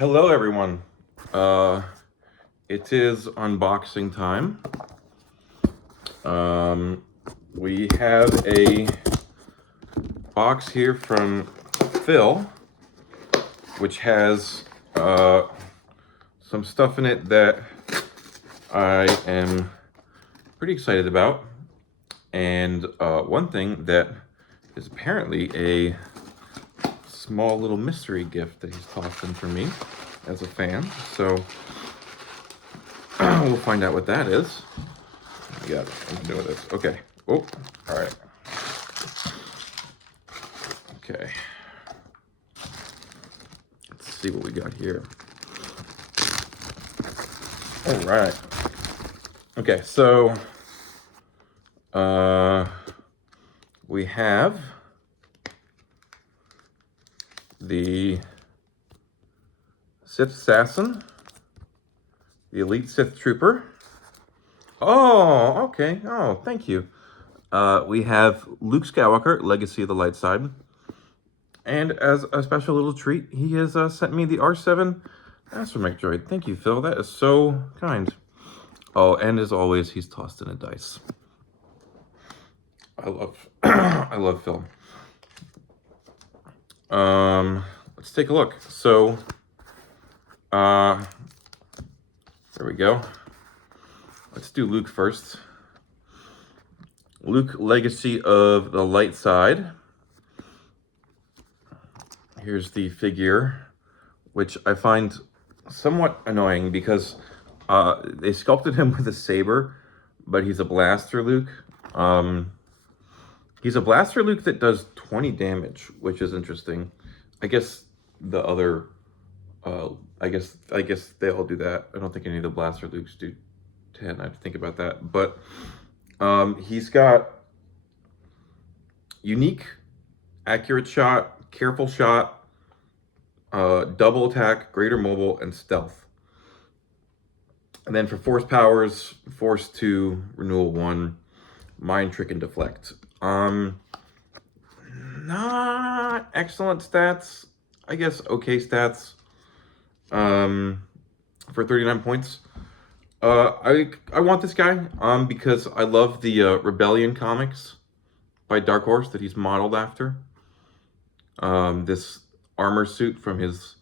Hello everyone. It is unboxing time. We have a box here from Phil, which has some stuff in it that I am pretty excited about. And one thing that is apparently a small little mystery gift that he's tossed in for me as a fan. So we'll find out what that is. We got something to do with this. Okay. Oh, all right. Okay. Let's see what we got here. All right. Okay, so we have the Sith Assassin, the Elite Sith Trooper. Oh, okay. Oh, thank you. We have Luke Skywalker, Legacy of the Light Side. And as a special little treat, he has sent me the R7 Astromech Droid. Thank you, Phil. That is so kind. Oh, and as always, he's tossed in a dice. I love, I love Phil. Let's take a look. So, there we go. Let's do Luke first. Luke, Legacy of the Light Side. Here's the figure, which I find somewhat annoying because they sculpted him with a saber, but he's a blaster Luke. He's a blaster Luke that does 20 damage, which is interesting. I guess the other, I guess they all do that. I don't think any of the blaster Lukes do 10. I have to think about that. But he's got unique, accurate shot, careful shot, double attack, greater mobile, and stealth. And then for force powers, force 2, renewal 1, mind trick, and deflect. Not excellent stats. I guess okay stats. For 39 points. I want this guy because I love the Rebellion comics by Dark Horse that he's modeled after. This armor suit from his,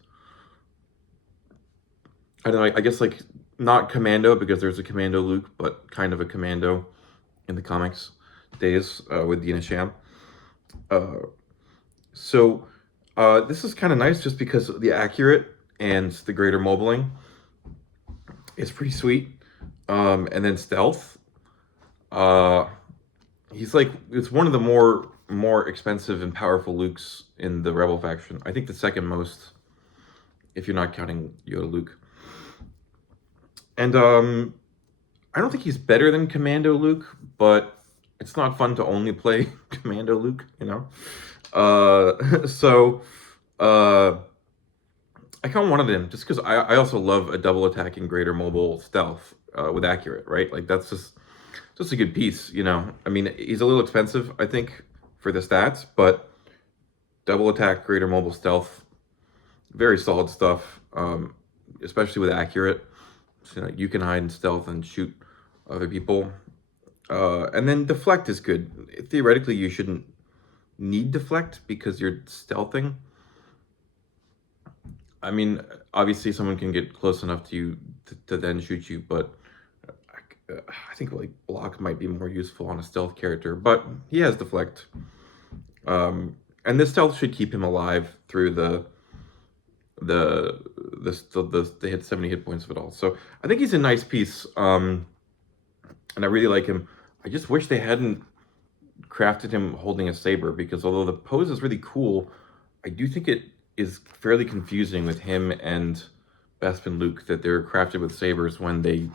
I don't know, I guess like not Commando because there's a Commando Luke, but kind of a Commando in the comics days with Dina Sham. So this is kind of nice just because the accurate and the greater mobiling is pretty sweet. And then stealth. He's like, it's one of the more expensive and powerful Lukes in the Rebel faction. I think the second most, if you're not counting Yoda Luke. And I don't think he's better than Commando Luke, but it's not fun to only play Commando Luke, you know? So I kind of wanted him just because I also love a double attacking greater mobile stealth with accurate, right? Like that's just a good piece, you know? I mean, he's a little expensive, I think, for the stats, but double attack, greater mobile stealth, very solid stuff, especially with accurate. So, you know, you can hide in stealth and shoot other people. And then deflect is good. Theoretically, you shouldn't need deflect because you're stealthing. I mean, obviously someone can get close enough to you to then shoot you, but I think like block might be more useful on a stealth character, but he has deflect. And this stealth should keep him alive through the hit 70 hit points of it all. So I think he's a nice piece. And I really like him. I just wish they hadn't crafted him holding a saber because although the pose is really cool, I do think it is fairly confusing with him and Bespin Luke that they're crafted with sabers when they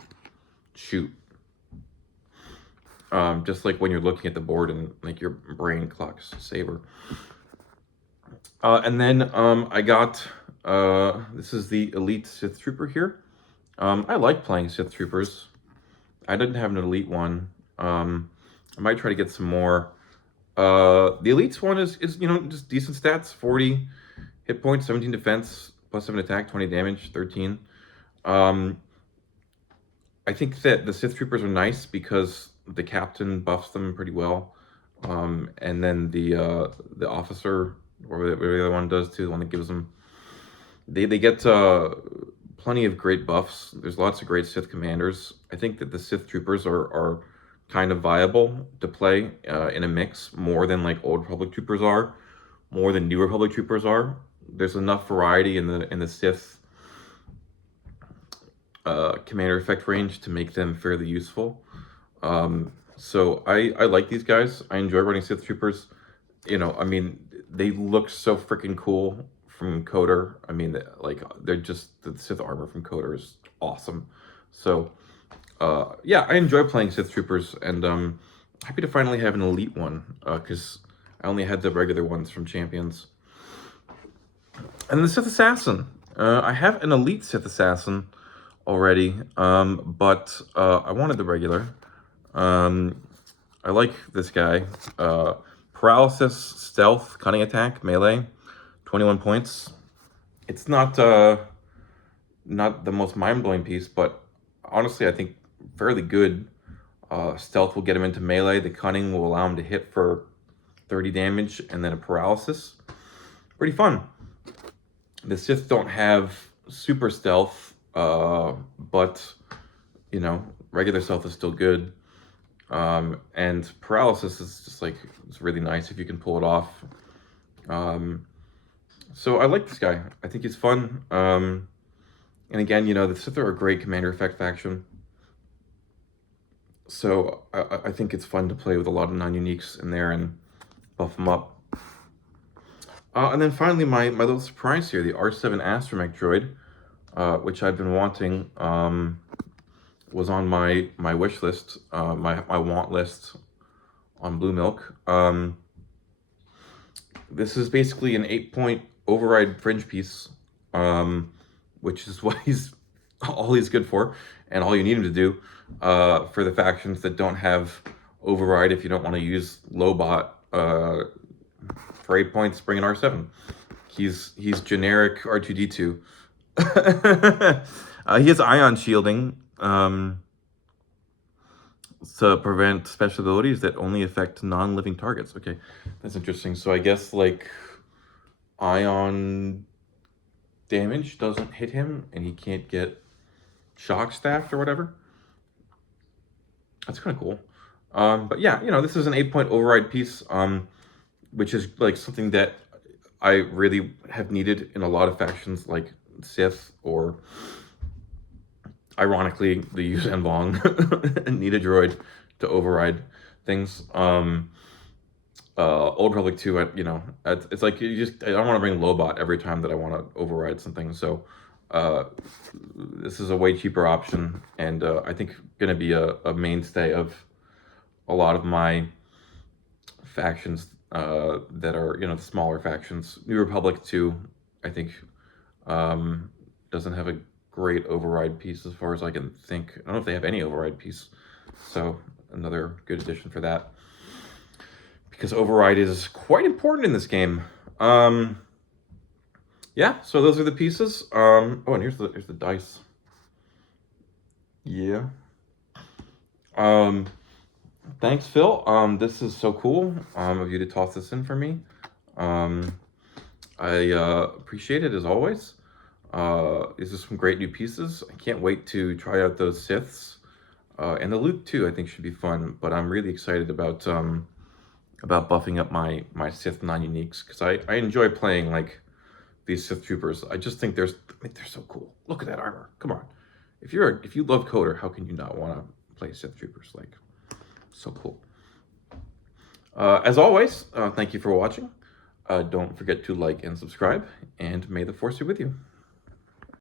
shoot. Just like when you're looking at the board and like your brain clocks saber. And then I got, this is the Elite Sith Trooper here. I like playing Sith Troopers. I didn't have an Elite one. I might try to get some more. The Elite's one is you know, just decent stats, 40 hit points, 17 defense, +7 attack, 20 damage, 13. Um, I think that the Sith Troopers are nice because the captain buffs them pretty well. And then the officer, or whatever the other one does too, the one that gives them, they get plenty of great buffs. There's lots of great Sith commanders. I think that the Sith Troopers are kind of viable to play in a mix, more than like Old Republic Troopers are, more than New Republic Troopers are. There's enough variety in the Sith commander effect range to make them fairly useful. So I like these guys. I enjoy running Sith Troopers. You know, I mean, they look so freaking cool from Coder. I mean, like, they're just, the Sith armor from Coder is awesome. So, yeah, I enjoy playing Sith Troopers, and happy to finally have an elite one, because I only had the regular ones from Champions. And the Sith Assassin. I have an elite Sith Assassin already, but I wanted the regular. I like this guy. Paralysis, stealth, cunning attack, melee, 21 points. It's not the most mind-blowing piece, but honestly, I think fairly good. Stealth will get him into melee. The cunning will allow him to hit for 30 damage, and then a paralysis. Pretty fun. The Sith don't have super stealth, but, you know, regular stealth is still good. And paralysis is just like, it's really nice if you can pull it off. So I like this guy. I think he's fun. And again, you know, the Sith are a great commander effect faction. So I think it's fun to play with a lot of non-uniques in there and buff them up. And then finally, my little surprise here, the R7 Astromech Droid, which I've been wanting, was on my wish list, my want list on Blue Milk. This is basically an 8-point override fringe piece, which is what all he's good for, and all you need him to do for the factions that don't have override. If you don't want to use Lobot, for 8 points, bring an R7. He's generic R2D2. He has ion shielding to prevent special abilities that only affect non-living targets. Okay, that's interesting. So I guess like ion damage doesn't hit him, and he can't get shock staffed or whatever. That's kind of cool. But yeah, you know, this is an 8-point override piece, which is like something that I really have needed in a lot of factions like Sith, or ironically, the Yuuzhan Vong need a droid to override things. Old Republic 2, you know, it's like I don't want to bring Lobot every time that I want to override something. So this is a way cheaper option, and I think going to be a mainstay of a lot of my factions that are, you know, the smaller factions. New Republic 2, I think, doesn't have a great override piece as far as I can think. I don't know if they have any override piece. So another good addition for that, because override is quite important in this game. Yeah, so those are the pieces. Oh, and here's the dice. Yeah. Thanks, Phil. This is so cool of you to toss this in for me. I appreciate it as always. These are some great new pieces. I can't wait to try out those Siths. And the loot too, I think should be fun. But I'm really excited about buffing up my Sith non-uniques, because I enjoy playing like these Sith Troopers. I just think they're so cool. Look at that armor. Come on. If you love Coder, how can you not want to play Sith Troopers? Like, so cool. As always, thank you for watching. Don't forget to like and subscribe, and may the Force be with you.